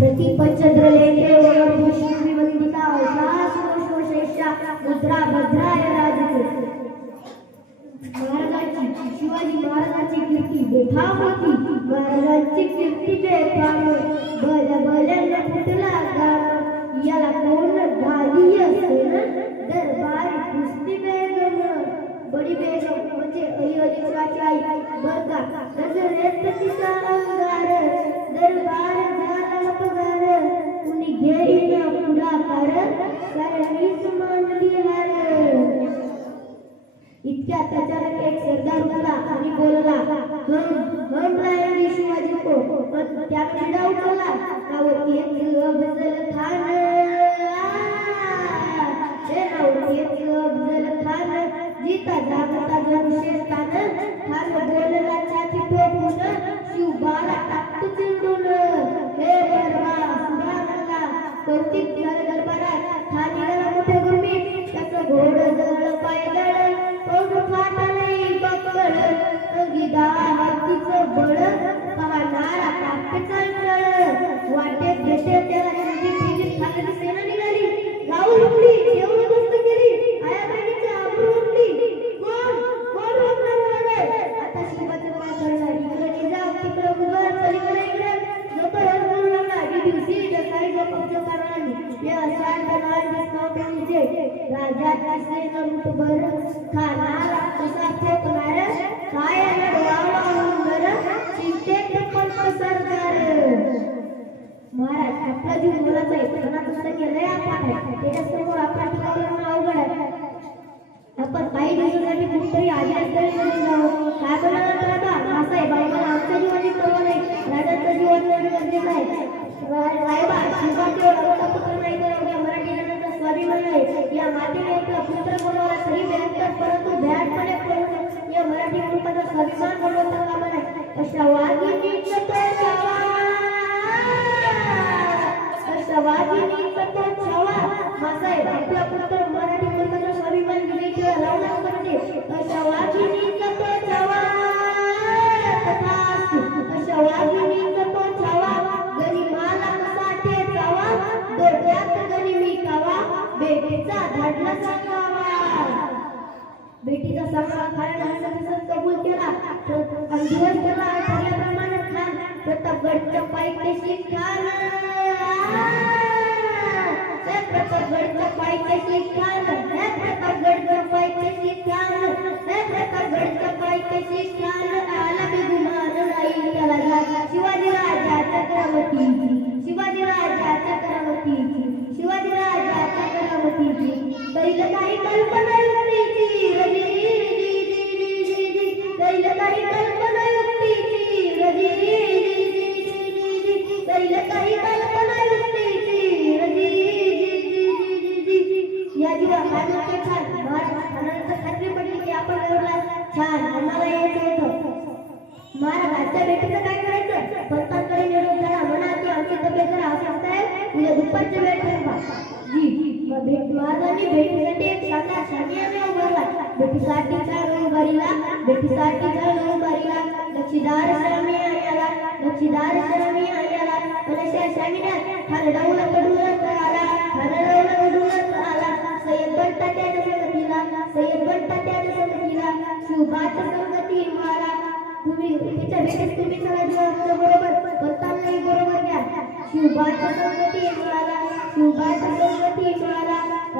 प्रतिपञ्चद्रलेखे वरदुष्मी वन्दिता मुद्रा भद्राय राजते महाराजांची शिवाजी महाराजांची कीर्ती बेफाम होती महाराजांची कीर्ती बेफाम बल बल इतक्या अत्याचारात एक सरदार उठला आणि बोलला हम हम लाएंगे शिवाजी को. पण त्याने डाव उठवला नावती एक अफजल खान हे नावती एक अफजल खान जीता जागता जमशेस्तान खान बोलला छाती टोपून शिवबाला टाकतो चिंडून हे बरवा सुधारला कौतिक झालं दरबारात खान मोठे गुरमी त्याचं घोडं राजा सेना मुठभर खानारा कसा ठोकणार? काय डोळावा सरकार. महाराज आपला जीव मुलाचा आहे मनात केलंय आपण त्याच्यासमोर आपण अवघड आहे. आपण काही दिवसासाठी कुठेतरी आदिवासी जाऊ मातीने बनवला तरी भयंकर परंतु भयानपणे पडून या मराठी कुटुंबाचा स्वाभिमान बनवता कामा अशा वाघिणीचं बेटीचा धाडला सांगावा बेटीचा सांगा खायला तसंच कबूल केला तर केला ठरल्याप्रमाणे खान. प्रतापगडच्या पायथ्याशी खान हे प्रतापगडच्या पायथ्याशी खान हे प्रतापगडच्या पायथ्याशी खान कैल काही कल्पना युक्तीची रजी कैल काही कल्पना युक्तीची रजी कैल काही कल्पना युक्तीची रजी या जीवा खानाचे छान महाराज खात्री पडली की आपण एवढा छान आम्हाला यायचं होतं महाराज आजच्या काय करायचं पंतांकडे निरोप झाला म्हणा की आमची तब्येत जरा उद्या दुपारची वेळ ठरवा भेट महाराणी भेटीसाठी एक साखा शामियाने उभारला भेटीसाठीचा रोग भरिला भेटीसाठीचा रोग भरिला लक्षीदार स्वामी आला लक्षीदार स्वामी आला पलशा स्वामीने हरडवला कडूरत आला हरडवला कडूरत आला सय्यद बनता संगतीला सय्यद बनता संगतीला शुभाच संगती मारा तुम्ही तिच्या भेटीत तुम्ही सगळ्या जीवाचं बरोबर बरोबर घ्या शुभाच संगती मारा शुभाच मिळाला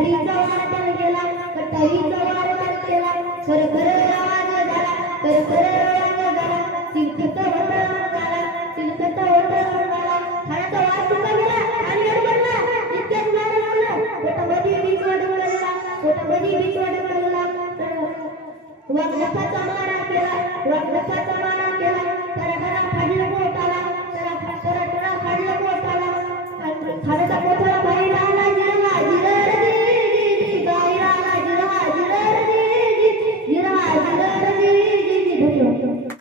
कटारीचा वापर केला कटारीचा वापर केला खर खर आवाज झाला खर खर आवाज झाला तिलकत होता झाला तिलकत होता झाला खाण्याचा वास सुद्धा गेला आणि घर पडला इतक्याच नाही झालं पोटामध्ये वीज अडकला पोटामध्ये वीज अडकला वाघ नखाचा मारा केला वाघ नखाचा मारा